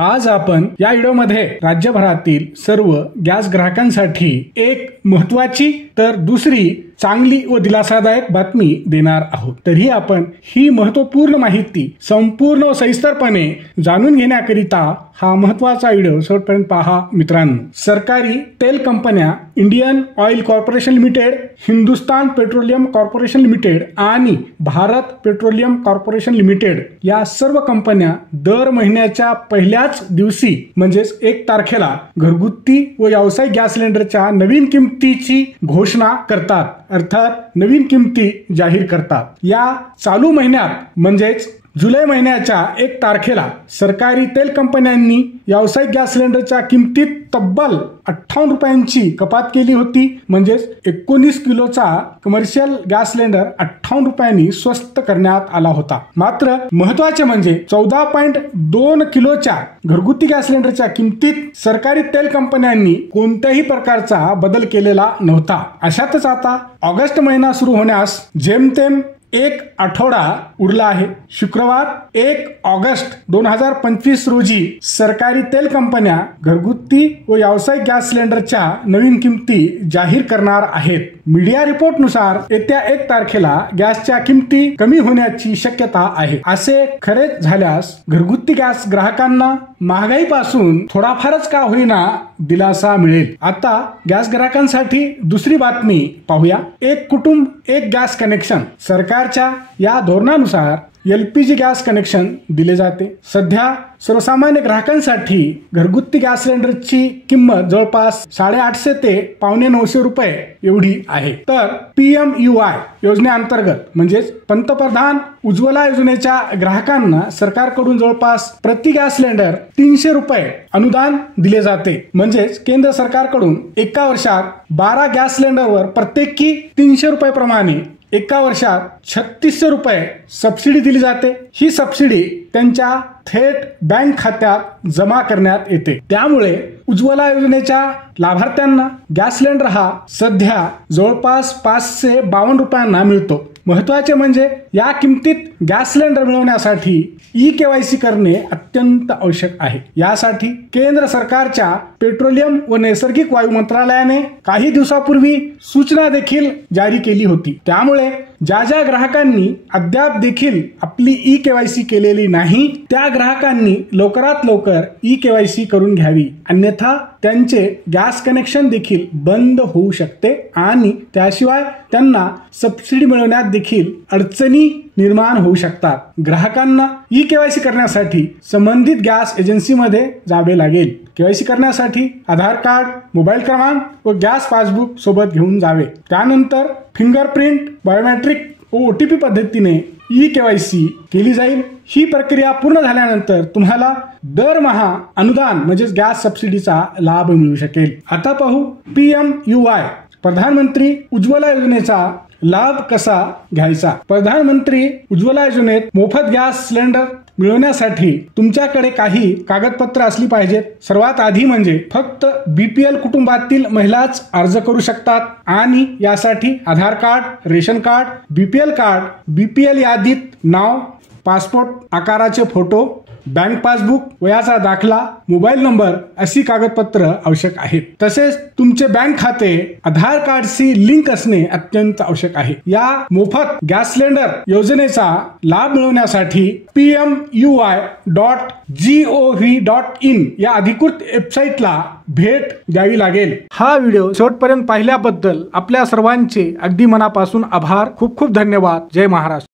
आज आपण या व्हिडिओमध्ये राज्यभरातील सर्व गॅस ग्राहकांसाठी एक महत्त्वाची तर दुसरी चांगली व दिलासादायक बातमी देणार आहोत। तरी आपण ही महत्त्वपूर्ण माहिती संपूर्ण व सविस्तरपणे जाणून घेण्याकरिता हा महत्त्वाचा व्हिडिओ शेवटपर्यंत पहा मित्रांनो। सरकारी तेल कंपन्या Indian oil corporation limited, Hindustan petroleum corporation limited आणि भारत पेट्रोलियम कॉर्पोरेशन लिमिटेड या सर्व कंपन्या दर महिन्याच्या पहिल्याच दिवशी म्हणजेच 1 तारखेला घरगुती व व्यावसायिक गॅस सिलेंडरच्या नवीन किमतीची घोषणा करतात, अर्थात नवीन किमती जाहीर करतात। या चालू महिन्यात म्हणजेच जुलै महिन्याच्या 1 तारखेला सरकारी तेल कंपन्यांनी व्यावसायिक गॅस सिलेंडरच्या किमतीत तब्बल 58 रुपयांची कपात केली होती। म्हणजेच 19 किलोचा कमर्शियल गॅस सिलेंडर 58 रुपयांनी स्वस्त करण्यात आला होता। मात्र महत्त्वाचे म्हणजे 14.2 किलोच्या घरगुती गॅस सिलेंडरच्या किमतीत सरकारी तेल कंपन्यांनी कोणत्याही प्रकारचा बदल केलेला नव्हता। अशातच आता ऑगस्ट महिना सुरू होण्यास जेमतेम 1 आठवडा उरला आहे। शुक्रवार 1 ऑगस्ट 2025 रोजी सरकारी तेल कंपन्या घरगुती व व्यावसायिक गॅस सिलेंडरच्या नवीन किमती जाहीर करणार आहेत। मीडिया रिपोर्टनुसार येत्या 1 तारखेला गॅसच्या किमती कमी होण्याची शक्यता आहे। असे खरे झाल्यास घरगुती गॅस ग्राहकांना महागाईपासून थोडाफारच का होईना दिलासा मिळेल। आता गॅस ग्राहकांसाठी दुसरी बातमी पाहूया। एक कुटुंब एक गॅस कनेक्शन सरकारच्या या धोरणानुसार LPG गॅस कनेक्शन दिले जाते। सध्या सर्वसामान्य ग्राहकांसाठी घरगुती गॅस सिलेंडरची किंमत जवळपास 850 ते 950 रुपये एवढी आहे। तर PMUY योजनेअंतर्गत म्हणजेच पंतप्रधान उज्ज्वला योजनेच्या ग्राहकांना सरकारकडून जवळपास प्रति गॅस सिलेंडर 300 रुपये अनुदान दिले जाते। म्हणजेच केंद्र सरकारकडून एका वर्षात 12 गॅस सिलेंडरवर प्रत्येकी 300 रुपये प्रमाणे एका वर्षात 3600 रुपये सबसिडी दिली जाते। ही सबसिडी त्यांच्या थेट बँक खात्यात जमा करण्यात येते। त्यामुळे उज्ज्वला योजनेच्या लाभार्थ्यांना गॅस सिलेंडर हा सध्या जवळपास 552 रुपयांना मिळतो। महत्त्वाचे म्हणजे या किमतीत गॅस सिलेंडर मिळवण्यासाठी E-KYC करणे अत्यंत आवश्यक आहे। यासाठी केंद्र सरकारच्या पेट्रोलियम व नैसर्गिक वायू मंत्रालयाने काही दिवसापूर्वी सूचना देखील जारी केली होती। त्यामुळे ज्या ग्राहकांनी अद्याप देखील आपली E-KYC केलेली नाही त्या ग्राहकांनी लवकरात लवकर E-KYC करून घ्यावी, अन्यथा त्यांचे गॅस कनेक्शन देखील बंद होऊ शकते आणि त्याशिवाय त्यांना सबसिडी मिळवण्यात देखील अडचणी निर्माण होऊ शकतात। ग्राहकांना E-KYC करण्यासाठी संबंधित गॅस एजन्सीमध्ये जावे लागेल। KYC करण्यासाठी आधार कार्ड, मोबाईल क्रमांक व गॅस पासबुक सोबत घेऊन जावे। त्यानंतर फिंगरप्रिंट, बायोमेट्रिक व OTP पद्धतीने E-KYC केली जाईल। ही प्रक्रिया पूर्ण झाल्यानंतर तुम्हाला दरमहा अनुदान म्हणजेच गॅस सबसिडीचा लाभ मिळू शकेल। आता पाहू PMUY प्रधानमंत्री उज्ज्वला योजनेचा लाभ कसा घ्यायचा। प्रधानमंत्री उज्ज्वला योजनेत मोफत गॅस सिलेंडर मिळवण्यासाठी तुमच्याकडे काही कागदपत्र असली पाहिजेत। सर्वात आधी म्हणजे फक्त BPL कुटुंबातील महिलाच अर्ज करू शकतात आणि यासाठी Aadhaar card, ration card, BPL card, BPL यादीत नाव, पासपोर्ट आकाराचे फोटो, बँक पासबुक, वयाचा दाखला, मोबाईल नंबर अशी कागदपत्र आवश्यक आहेत। तसेच तुमचे बँक खाते आधार कार्डशी लिंक असणे अत्यंत आवश्यक आहे। या मोफत गॅस सिलेंडर योजनेचा लाभ मिळवण्यासाठी PMUY.gov.in या अधिकृत वेबसाईटला भेट द्यावी लागेल। हा व्हिडिओ शेवटपर्यंत पाहिल्याबद्दल आपल्या सर्वांचे अगदी मनापासून आभार। खूप खूप धन्यवाद। जय महाराष्ट्र।